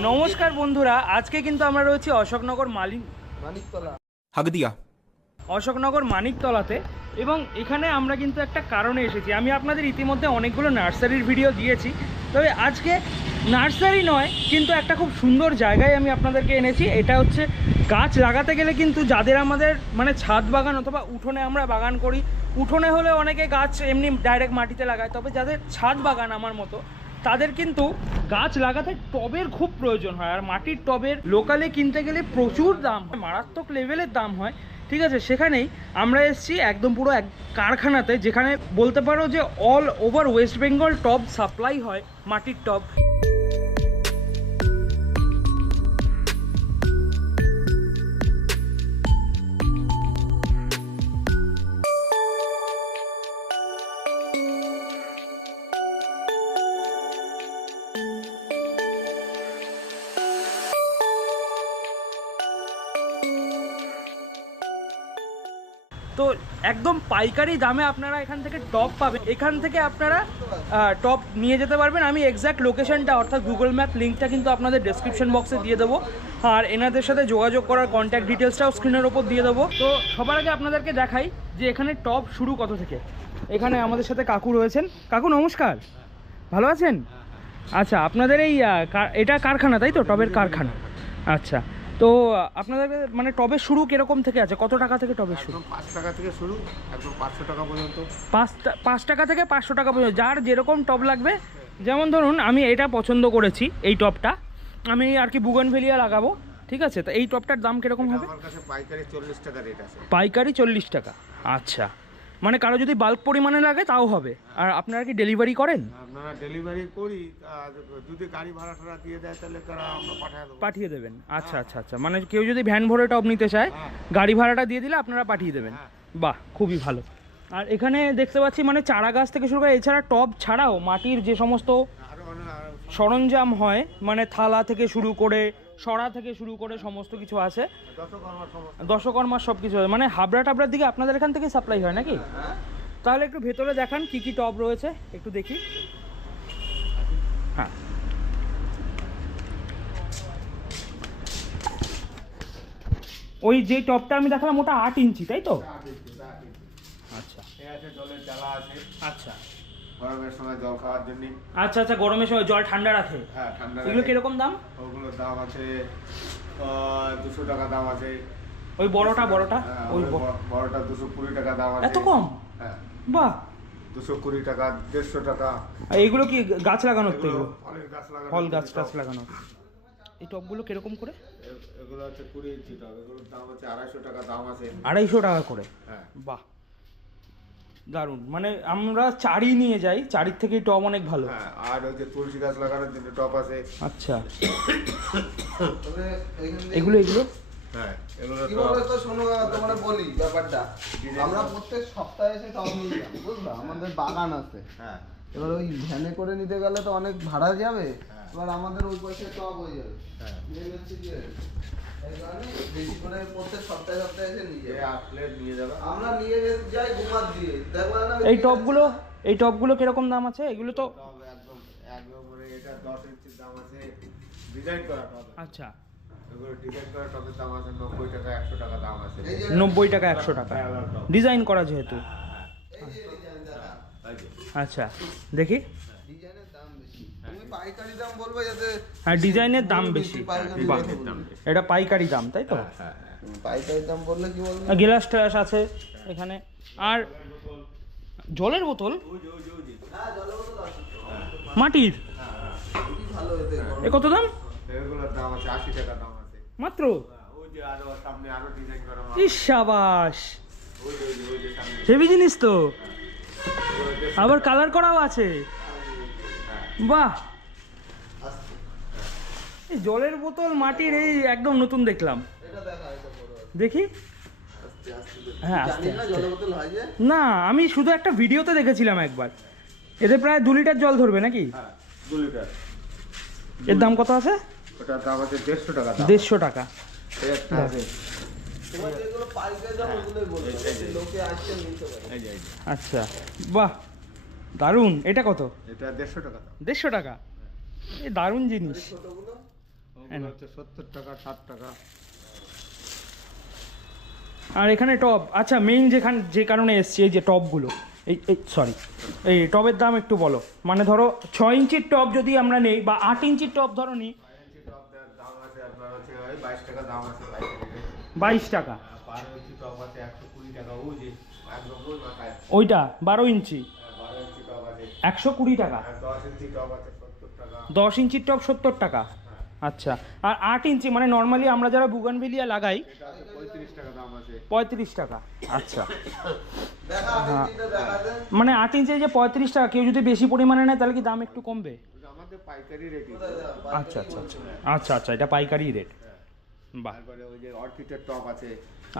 নমস্কার বন্ধুরা, আজকে কিন্তু আমরা রয়েছি অশোকনগর মানিকতলা অশোকনগর মানিকতলাতে, এবং এখানে আমরা কিন্তু একটা কারণে এসেছি। আমি আপনাদের ইতিমধ্যে অনেকগুলো নার্সারির ভিডিও দিয়েছি, তবে আজকে নার্সারি নয়, কিন্তু একটা খুব সুন্দর জায়গায় আমি আপনাদেরকে এনেছি। এটা হচ্ছে গাছ লাগাতে গেলে কিন্তু যাদের আমাদের মানে ছাদ বাগান অথবা উঠোনে আমরা বাগান করি, উঠোনে হলে অনেকে গাছ এমনি ডাইরেক্ট মাটিতে লাগায়, তবে যাদের ছাদ বাগান আমার মতো তাদের কিন্তু গাছ লাগাতে টবের খুব প্রয়োজন হয়। আর মাটির টবের লোকালে কিনতে গেলে প্রচুর দাম হয়, মারাত্মক লেভেলের দাম হয়। ঠিক আছে, সেখানেই আমরা এসেছি একদম পুরো এক কারখানাতে, যেখানে বলতে পারো যে অল ওভার ওয়েস্ট বেঙ্গল টব সাপ্লাই হয়, মাটির টব। তো একদম পাইকারি দামে আপনারা এখান থেকে টপ পাবেন। এখান থেকে আপনারা টপ নিয়ে যেতে পারবেন। আমি এক্স্যাক্ট লোকেশনটা অর্থাৎ গুগল ম্যাপ লিঙ্কটা কিন্তু আপনাদের ডেসক্রিপশন বক্সে দিয়ে দেবো, আর এনাদের সাথে যোগাযোগ করার কন্ট্যাক্ট ডিটেলসটাও স্ক্রিনের ওপর দিয়ে দেবো। তো সবার আগে আপনাদেরকে দেখাই যে এখানে টপ শুরু কত থেকে। এখানে আমাদের সাথে কাকু রয়েছেন। কাকু নমস্কার, ভালো আছেন? আচ্ছা, আপনাদের এই এটা কারখানা তাই তো, টবের কারখানা? আচ্ছা, তো আপনাদের মানে টবের শুরু কিরকম থেকে আছে? কত টাকা থেকে টবের শুরু? 5 টাকা থেকে শুরু, একদম 500 টাকা পর্যন্ত। 5 টাকা থেকে 500 টাকা পর্যন্ত, যার যেরকম টব লাগবে। যেমন ধরুন আমি এটা পছন্দ করেছি, এই টবটা আমি আর কি বুগনভেলিয়া লাগাবো। ঠিক আছে, তো এই টবটার দাম কিরকম হবে? আমার কাছে পাইকারি 40 টাকা রেট আছে। পাইকারি 40 টাকা। আচ্ছা, মানে কারো যদি বাল্ক পরিমাণে লাগে তাও হবে। আর আপনারা কি ডেলিভারি করেন? আপনারা ডেলিভারি করি, আর যদি গাড়ি ভাড়া টাড়া দিয়ে দেয় তাহলে তারা আমরা পাঠিয়ে দেবেন? আচ্ছা আচ্ছা আচ্ছা, মানে কেউ যদি ভ্যান ভরে টব নিতে চায়, গাড়ি ভাড়াটা দিয়ে দিলে আপনারা পাঠিয়ে দেবেন। বাহ, খুবই ভালো। আর এখানে দেখতে পাচ্ছি মানে চারা গাছ থেকে শুরু করে, এছাড়া টব ছাড়াও মাটির যে সমস্ত সরঞ্জাম হয়, মানে থালা থেকে শুরু করে সরা থেকে শুরু করে সমস্ত কিছু আছে, দশকর্মার সব কিছু আছে। মানে হাবড়া টাবড়ার দিকে আপনাদের এখান থেকে সাপ্লাই হয় নাকি? তাহলে একটু ভেতরে দেখান কি কি টব রয়েছে, একটু দেখি। হ্যাঁ, ওই যে টবটা আমি দেখালাম ওটা 8 ইঞ্চি তাই তো? আচ্ছা, জলের জ্বালা আছে। আচ্ছা, গরমের সময় জল খাওয়ার জন্য। আচ্ছা আচ্ছা, গরমের সময় জল ঠান্ডা রাখে। হ্যাঁ, ঠান্ডা। এগুলো কিরকম দাম? ওগুলোর দাম আছে 200 টাকা দাম আছে। ওই বড়টা? ওই বড়টা 220 টাকা দাম আছে। এত কম? হ্যাঁ, বাহ। 220 টাকা, 150 টাকা। আর এগুলো কি গাছ লাগানোর তো? এগুলো ফলের গাছ লাগানো, ফল গাছ টাছ লাগানোর। এই টবগুলো কিরকম করে? এগুলো হচ্ছে 20 ইঞ্চি টব। এগুলোর দাম হচ্ছে 250 টাকা দাম আছে। 250 টাকা করে? হ্যাঁ। বাহ, দারুণ। মানে আমরা চারি নিয়ে যাই, চারির থেকে টব অনেক ভালো। হ্যাঁ, আর ওই যে তুলসী গাছ লাগানোর জন্য টব আছে। আচ্ছা, তবে এগুলো হ্যাঁ, এগুলো কি বলে তো শোনো, তোমরা বলি ব্যাপারটা। আমরা প্রত্যেক সপ্তাহে এসে টব নিয়ে যাই, বুঝলা? আমাদের বাগান আছে। হ্যাঁ, এবার ওই ভ্যানে করে নিতে গেলে তো অনেক ভাড়া যাবে। এবার আমাদের ওই পয়সায় টব হয়ে যাবে। হ্যাঁ, নিয়ে যাচ্ছি যে এই কারণে বেশি করে প্রত্যেক সপ্তাহে এসে নিয়ে যাই। আসলে নিয়ে যাবে। আমরা নিয়ে যাই গুমার দিয়ে, দেখো না? এই টবগুলো কিরকম দাম আছে? এগুলো তো টব একদম করে এটা 10 ইঞ্চির দাম আছে, ডিজাইন করা টব। আচ্ছা, এগুলো ডিজাইন করা টবের দাম আছে 90 টাকা, 100 টাকা দাম আছে। 90 টাকা 100 টাকা ডিজাইন করা যেহেতু। এই যে ডিজাইন দেখা। আচ্ছা, দেখি। ডিজাইনের দাম বেশি, তুমি পাইকারি দাম বলবে যাতে। হ্যাঁ, ডিজাইনের দাম বেশি। পাইকারি বাহ, দাম বেশি। এটা পাইকারি দাম তাই তো? হ্যাঁ, পাইকারি দাম বললে কি বলবে? গ্লাস ট্যাস আছে এখানে। আর জলের বোতল হ্যাঁ, জলের বোতল আছে। মাটির, কি ভালো এতে। এ কত দাম? এগুলোর দাম আছে 80 টাকা দাম আছে মাত্র? ওই যে আরো সামনে আরো ডিজাইন করা মাল। ইস সাবাস, ওই যে সামনে হেভি জিনিস তো। আবার কালার করাও আছে। বাহ, এই জলের বোতল মাটির, এই একদম নতুন দেখলাম। এটা দেখা, এটা বড় আছে। দেখি। আস্তে আস্তে হ্যাঁ, জানি না জলের বোতল হয় যে। না, আমি শুধু একটা ভিডিওতে দেখেছিলাম একবার। এতে প্রায় 2 লিটার জল ধরবে নাকি? হ্যাঁ, 2 লিটার। এর দাম কত আছে? ওটার দাম আছে 150 টাকা দাম। 150 টাকা। এই একটা আছে। তোমার যেগুলো পাইকারি দাম ওগুলোই বলবে, লোকে আসছে নিতে পারে। এই যে আচ্ছা, বাহ, দারুণ। এটা কত? এটা 150 টাকা দাম। 150 টাকা? এই দারুণ জিনিস। ছোটগুলো ওগুলো হচ্ছে 70 টাকা 60 টাকা। আর এখানে টব, আচ্ছা মেইন যে কারণে এসছি এই যে টবগুলো, এই সরি এই টবের দাম একটু বলো। মানে ধরো 6 ইঞ্চির টব যদি আমরা নেই বা 8 ইঞ্চির টব ধরো নিই, 5 ইঞ্চি টপ দাম আছে আপনার হচ্ছে ওই 22 টাকা দাম আছে, 22 টাকা। 12 ইঞ্চি টপ আছে 120 টাকা, ওই যে একদম ওই মাথায়। ওইটা 12 ইঞ্চি 12 ইঞ্চি টপ আছে 120 টাকা। আর 10 ইঞ্চি টপ আছে 70 টাকা। 10 ইঞ্চির টব 70 টাকা। আচ্ছা, আর 8 ইঞ্চি মানে নর্মালি আমরা যারা বুগানভিলিয়া লাগাই এটা আছে 35 টাকা দাম আছে। 35 টাকা। আচ্ছা, দেখা এটা দেখা দেন। মানে 8 ইঞ্চি যে 35 টাকা, কেউ যদি বেশি পরিমাণে নেয় তাহলে কি দাম একটু কমবে? এটা আমাদের পাইকারি রেট। আচ্ছা আচ্ছা আচ্ছা আচ্ছা আচ্ছা, এটা পাইকারি রেট। বাহ, তারপরে ওই যে অর্কিডের টপ আছে,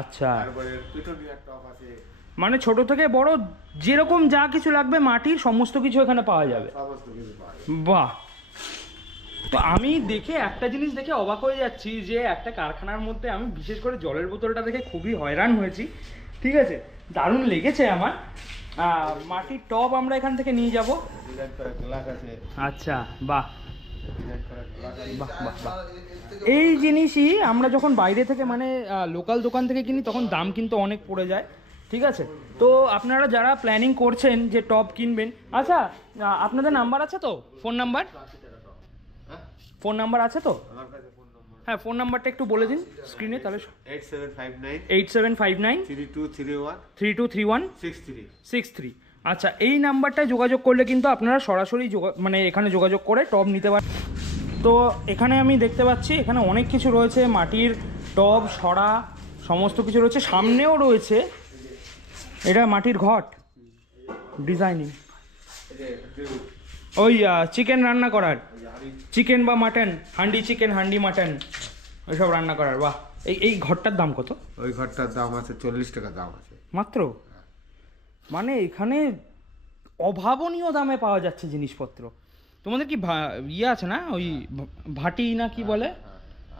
আচ্ছা। তারপরে পিটোনিয়ার টপ আছে, মানে ছোট থেকে বড় যেরকম যা কিছু লাগবে মাটির সমস্ত কিছু এখানে পাওয়া যাবে। সমস্ত কিছু পাওয়া যায়। বাহ, তো আমি দেখে একটা জিনিস দেখে অবাক হয়ে যাচ্ছি যে একটা কারখানার মধ্যে আমি বিশেষ করে জলের বোতলটা দেখে খুবই হয়রান হয়েছি। ঠিক আছে, দারুণ লেগেছে আমার। মাটির টব আমরা এখান থেকে নিয়ে যাব। ডিজাইন করা গ্লাস আছে, আচ্ছা, বাহ ডিজাইন করা গ্লাস আছে। বাহ বাহ বাহ। এই জিনিসই আমরা যখন বাইরে থেকে মানে লোকাল দোকান থেকে কিনি তখন দাম কিন্তু অনেক পড়ে যায়। ঠিক আছে, তো আপনারা যারা প্ল্যানিং করছেন যে টব কিনবেন, আচ্ছা আপনাদের নাম্বার আছে তো? ফোন নাম্বার হ্যাঁ? ফোন নাম্বার আছে তো? আমার কাছে ফোন নম্বর হ্যাঁ, ফোন নাম্বারটা একটু বলে দিন স্ক্রিনে তাহলে। 8759 8759 3231 3231 63। 63। আচ্ছা, এই নাম্বারটায় যোগাযোগ করলে কিন্তু আপনারা সরাসরি মানে এখানে যোগাযোগ করে টব নিতে পারেন। তো এখানে আমি দেখতে পাচ্ছি এখানে অনেক কিছু রয়েছে, মাটির টব, সরা, সমস্ত কিছু রয়েছে। সামনেও রয়েছে এটা মাটির ঘট ডিজাইনিং, ওই চিকেন রান্না করার, চিকেন বা mutton, handi chicken, handi mutton, ওইসব রান্না করার। বাহ, এই ঘরটার দাম কত? ওই ঘরটার দাম আছে 40 টাকা দাম আছে মাত্র। মানে এখানে অভাবনীয় দামে পাওয়া যাচ্ছে জিনিসপত্র। তোমাদের কি ইয়ে আছে না, ওই ভাটি না কি বলে?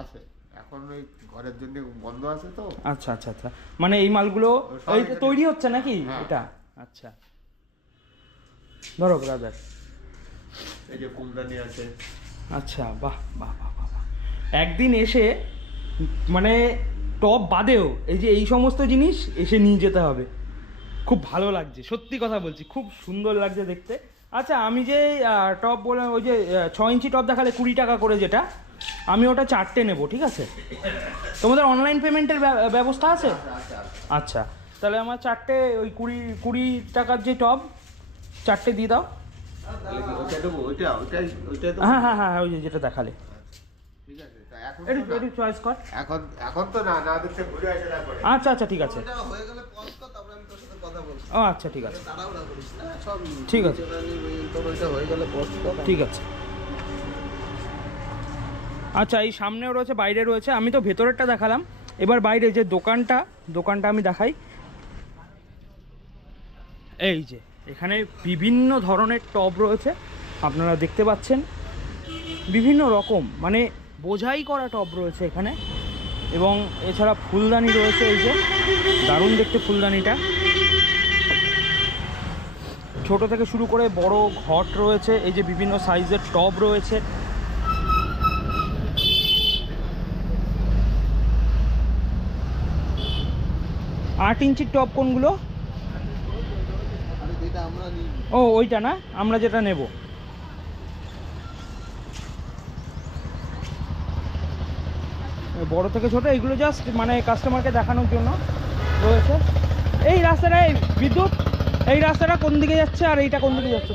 আছে, এখন ওই ঘরের জন্য বন্ধ আছে তো। আচ্ছা আচ্ছা আচ্ছা, মানে এই মালগুলো এই তৈরি হচ্ছে নাকি এটা? আচ্ছা, ধরো ব্রাদার, এই যে ফুলদানি আছে। আচ্ছা, বাহ বাহ বাহ বাহ। একদিন এসে মানে টপ বাদেও এই যে এই সমস্ত জিনিস এসে নিয়ে যেতে হবে। খুব ভালো লাগছে, সত্যি কথা বলছি, খুব সুন্দর লাগছে দেখতে। আচ্ছা, আমি যে টপ বলে ওই যে 6 ইঞ্চি টপ দেখালে 20 টাকা করে, যেটা আমি ওটা 4টে নেব। ঠিক আছে, তোমাদের অনলাইন পেমেন্টের ব্যবস্থা আছে? আচ্ছা, তাহলে আমার 4টে ওই 20 টাকার যে টপ 4টে দিয়ে দাও। হ্যাঁ হ্যাঁ হ্যাঁ, ওই যেটা দেখালে। ঠিক আছে, তা এখন একটু চয়েস কর। এখন তো না দেখতে ঘুরে আসে তারপরে। আচ্ছা আচ্ছা, ঠিক আছে। এটা হয়ে গেলে পজ কর, তারপরে আমি তোর সাথে কথা বলছি। ও আচ্ছা, ঠিক আছে, তাড়াহুড়া করিস না, সব ঠিক আছে, তোর ওইটা হয়ে গেলে পজ কর। ঠিক আছে। আচ্ছা, এই সামনেও রয়েছে, বাইরে রয়েছে। আমি তো ভেতরেরটা দেখালাম, এবার বাইরে যে দোকানটা আমি দেখাই। এই যে এখানে বিভিন্ন ধরনের টব রয়েছে, আপনারা দেখতে পাচ্ছেন, বিভিন্ন রকম মানে বোঝাই করা টব রয়েছে এখানে। এবং এছাড়া ফুলদানি রয়েছে, এই যে দারুণ দেখতে ফুলদানিটা। ছোট থেকে শুরু করে বড় ঘট রয়েছে, এই যে বিভিন্ন সাইজের টব রয়েছে। আট ইঞ্চির টব কোনগুলো? যেটা আমরা নিই। ও ওইটা না, আমরা যেটা নেব। বড় থেকে ছোট এইগুলো জাস্ট মানে কাস্টমারকে দেখানোর জন্য রয়েছে। এই রাস্তাটায় বিদ্যুৎ, এই রাস্তাটা কোন দিকে যাচ্ছে আর এইটা কোন দিকে যাচ্ছে?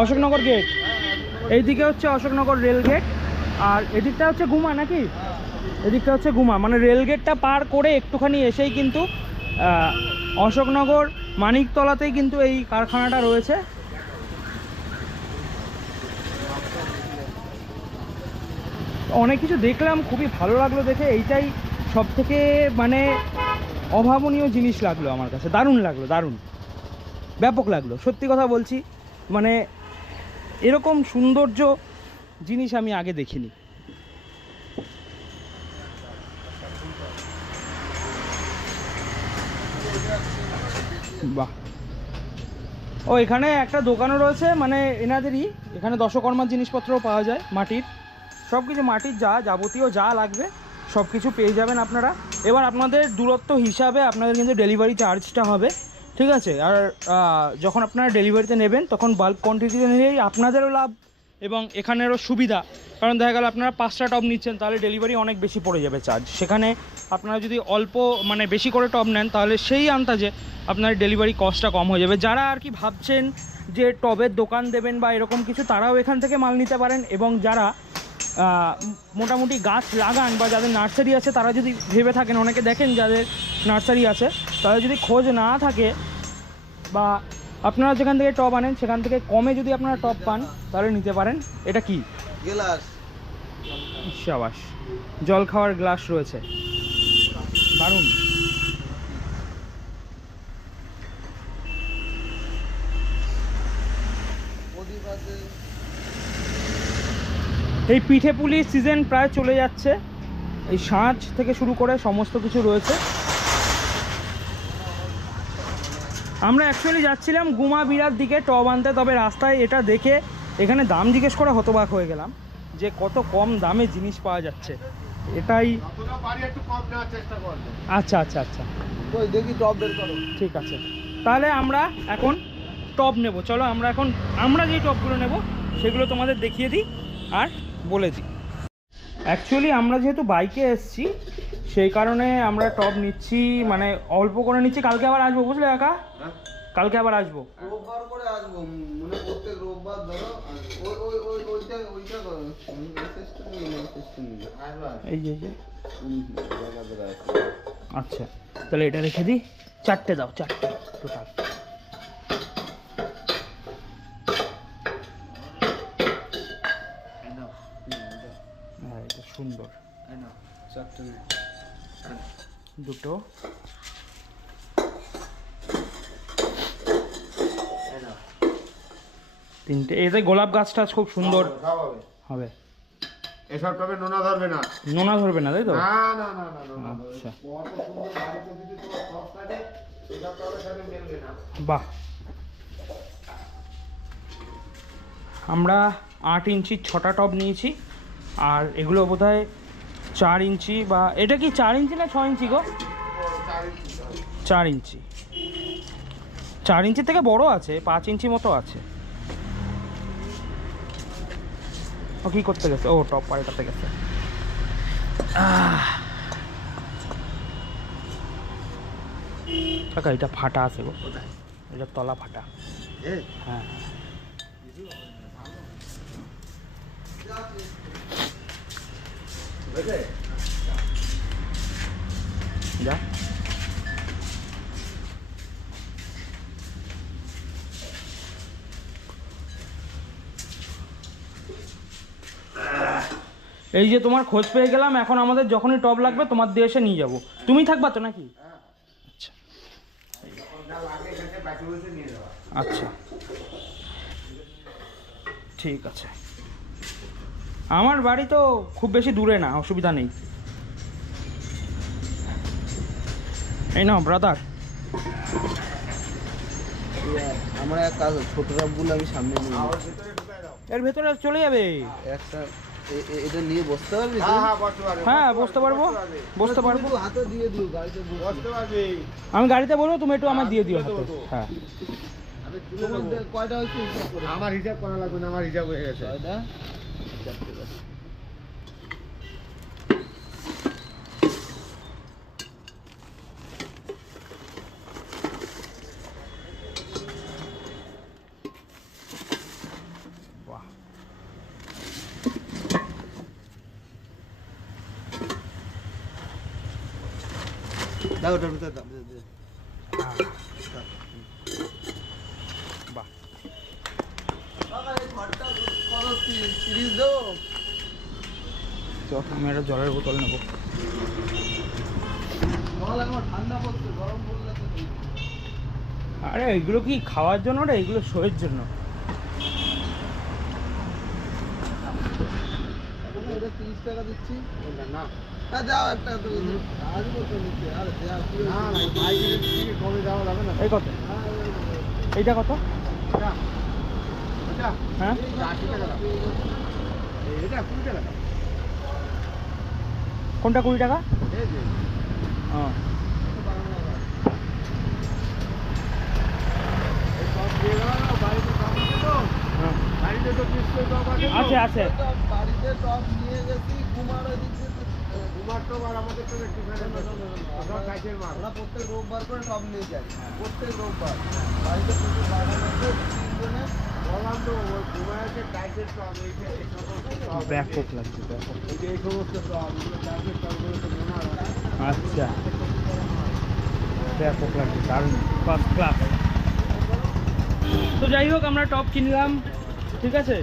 অশোকনগর গেট। এইদিকে হচ্ছে অশোকনগর রেল গেট, আর এদিকটা হচ্ছে গুমা নাকি? এদিকটা হচ্ছে গুমা, মানে রেল গেটটা পার করে একটুখানি এসেই কিন্তু অশোকনগর মানিকতলাতেই কিন্তু এই কারখানাটা রয়েছে। অনেক কিছু দেখলাম, খুবই ভালো লাগলো দেখে। এইটাই সব থেকে মানে অভাবনীয় জিনিস লাগলো আমার কাছে, দারুণ লাগলো, দারুণ ব্যাপক লাগলো, সত্যি কথা বলছি। মানে এরকম সৌন্দর্য জিনিস আমি আগে দেখিনি। বাহ, ও এখানে একটা দোকানও রয়েছে, মানে এনাদেরই এখানে দশকর্মার জিনিসপত্রও পাওয়া যায় মাটির। সব কিছু মাটির যাবতীয় যা লাগবে সব কিছু পেয়ে যাবেন আপনারা। এবার আপনাদের দূরত্ব হিসাবে আপনাদের কিন্তু ডেলিভারি চার্জটা হবে, ঠিক আছে? আর যখন আপনারা ডেলিভারিতে নেবেন তখন বাল্ক কোয়ান্টিটিতে নিলেই আপনাদেরও লাভ এবং এখানেরও সুবিধা। কারণ দেখা গেল আপনারা 5টা টব নিচ্ছেন, তাহলে ডেলিভারি অনেক বেশি পড়ে যাবে চার্জ। সেখানে আপনারা যদি অল্প মানে বেশি করে টব নেন তাহলে সেই আন্দাজে আপনার ডেলিভারি কস্টটা কম হয়ে যাবে। যারা আর কি ভাবছেন যে টবের দোকান দেবেন বা এরকম কিছু, তারাও এখান থেকে মাল নিতে পারেন। এবং যারা মোটামুটি গাছ লাগান বা যাদের নার্সারি আছে তারা যদি ভেবে থাকেন, অনেকে দেখেন যাদের নার্সারি আছে, তাদের যদি খোঁজ না থাকে বা আপনারা যেখান থেকে টব আনেন সেখান থেকে কমে যদি আপনারা টব পান তাহলে নিতে পারেন। এটা কি গ্লাস, শাবাশ, জল খাওয়ার গ্লাস রয়েছে, দারুণ। প্রদীপ আছে। এই পিঠে পুলির সিজন প্রায় চলে যাচ্ছে, এই সাঁঝ থেকে শুরু করে সমস্ত কিছু রয়েছে। আমরা অ্যাকচুয়ালি যাচ্ছিলাম গুমাবিরার দিকে টব আনতে, তবে রাস্তায় এটা দেখে এখানে দাম জিজ্ঞেস করে হতবাক হয়ে গেলাম যে কত কম দামে জিনিস পাওয়া যাচ্ছে। এটাই যতটা পারি একটু কম নেওয়ার চেষ্টা করবো। আচ্ছা আচ্ছা আচ্ছা, কই দেখি টপ বের করো। ঠিক আছে, তাহলে আমরা এখন টব নেব। চলো আমরা যেই টবগুলো নেব সেগুলো তোমাদের দেখিয়ে দিই আর বলে দিই। অ্যাকচুয়ালি আমরা যেহেতু বাইকে এসেছি সেই কারণে আমরা টব নিচ্ছি, মানে অল্প করে নিচ্ছি। কালকে আবার আসবো, বুঝলে কাকা? কালকে আবার আসবো। রোববার করে আসবো, মানে প্রত্যেক রোববার ধরো ওইটা করো। এই যে আচ্ছা, তাহলে এটা রেখে দিই। 4টে দাও, 4টে টোটাল। হ্যাঁ, এটা সুন্দর। 4টে দুটো, তিনটে। এতে গোলাপ গাছটা খুব সুন্দর হবে। এসব টবে নোনা ধরবে না। নোনা ধরবে না, তাই তো? না না না না না। আচ্ছা, কত সুন্দর বাড়িতে যদি তোমার টব থাকে এসব টবের সাথে মেলবে না। বাহ। আমরা 8 ইঞ্চির 6টা টব নিয়েছি, আর এগুলো বোধহয় 4 ইঞ্চি, বা এটা কি 4 ইঞ্চি না 6 ইঞ্চি গো? 4 ইঞ্চি। 4 ইঞ্চির থেকে বড় আছে, 5 ইঞ্চি মতো আছে। ও কি করতে গেছে? ও টপ পাল্টাতে গেছে। কাকা এটা ফাটা আছে গো, এটা তলা ফাটা। হ্যাঁ, যা। এই যে তোমার খোঁজ পেয়ে গেলাম, এখন আমাদের যখনই টব লাগবে তোমার দিয়ে এসে নিয়ে যাবো। তুমি থাকবা তো নাকি? আচ্ছা আচ্ছা, ঠিক আছে। আমার বাড়ি তো খুব বেশি দূরে না, অসুবিধা নেই। এই নাও ব্রাদার। আমার এক কাজ, ছোট টবগুলো আমি সামনে নিয়ে এর ভেতরে চলে যাবে একটা। এটা নিয়ে বসতে পারবি? হ্যাঁ, বসতে পারবো, বসতে পারবো। হাতে দিয়ে দিও, গাড়িতে বসতে পারবি। আমি গাড়িতে বলবো, তুমি একটু আমার দিয়ে দিও হাতে। হ্যাঁ, কয়টা হচ্ছে? আমার হিসাব করা লাগবে না, আমার হিসাব হয়ে গেছে। কয়টা? বাহ, দাও ওটার ভিতরে দাও। বাহ। আমি একটা জলের বোতল নেবো। ঠান্ডা পড়ছে, গরম পড়লে তো আরে এগুলো কি খাওয়ার জন্য রে? এগুলো শোয়ের জন্য। এটা 30 টাকা দিচ্ছি না দাও একটা। আসবো তো নিতে। আরে না না, বাইকের থেকে কমে যাওয়া যাবে না। এই কত? এইটা কত? এটা এটা হ্যাঁ, 80 টাকা দাম। এটা 20 টাকা দাম। কোনটা 20 টাকা? এই যে হ্যাঁ এই টপ দিয়ে গেল না, বাড়িতে টপ আছে তো, হ্যাঁ বাড়িতে তো পিস্তল টপ আছে তো। আছে আছে বাড়িতে টপ নিয়ে গেছি কুমার ওইদিকে কুমার টপ আর আমাদের তো একটু সব গাছের মাল। আমরা প্রত্যেক রোববার করে টপ নিয়ে যাই, প্রত্যেক রোববার বাড়িতে প্রচুর বাগান আছে, 3 জনে বললাম তো ওই কুমারের গাছের টপ, এই যে এই সমস্ত টপ, ব্যাপক লাগছে ব্যাপক। এই যে এই সমস্ত টপ, এগুলো গাছের টপগুলো তো মনে হয় আচ্ছা ব্যাপক লাগছে, দারুণ ফার্স্ট ক্লাস। তো যাই হোক আমরা টপ কিনলাম, ঠিক আছে।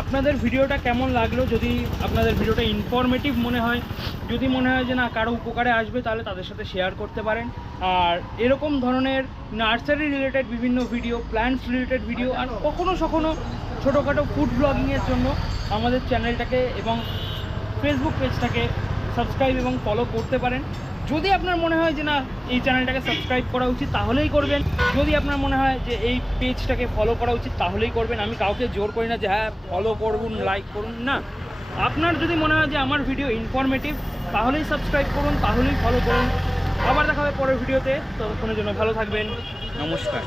আপনাদের ভিডিওটা কেমন লাগলো? যদি আপনাদের ভিডিওটা ইনফরমেটিভ মনে হয়, যদি মনে হয় যে না কারো উপকারে আসবে, তাহলে তাদের সাথে শেয়ার করতে পারেন। আর এরকম ধরনের নার্সারি রিলেটেড বিভিন্ন ভিডিও, প্ল্যান্টস রিলেটেড ভিডিও, আর কখনো সখনো ছোটোখাটো ফুড ব্লগিংয়ের জন্য আমাদের চ্যানেলটাকে এবং ফেসবুক পেজটাকে সাবস্ক্রাইব এবং ফলো করতে পারেন। যদি আপনার মনে হয় যে না এই চ্যানেলটাকে সাবস্ক্রাইব করা উচিত, তাহলেই করবেন। যদি আপনার মনে হয় যে এই পেজটাকে ফলো করা উচিত, তাহলেই করবেন। আমি কাউকে জোর করি না যে হ্যাঁ ফলো করুন, লাইক করুন, না। আপনার যদি মনে হয় যে আমার ভিডিও ইনফরমেটিভ, তাহলেই সাবস্ক্রাইব করুন, তাহলেই ফলো করুন। আবার দেখা হবে পরের ভিডিওতে। ততক্ষণের জন্য ভালো থাকবেন, নমস্কার।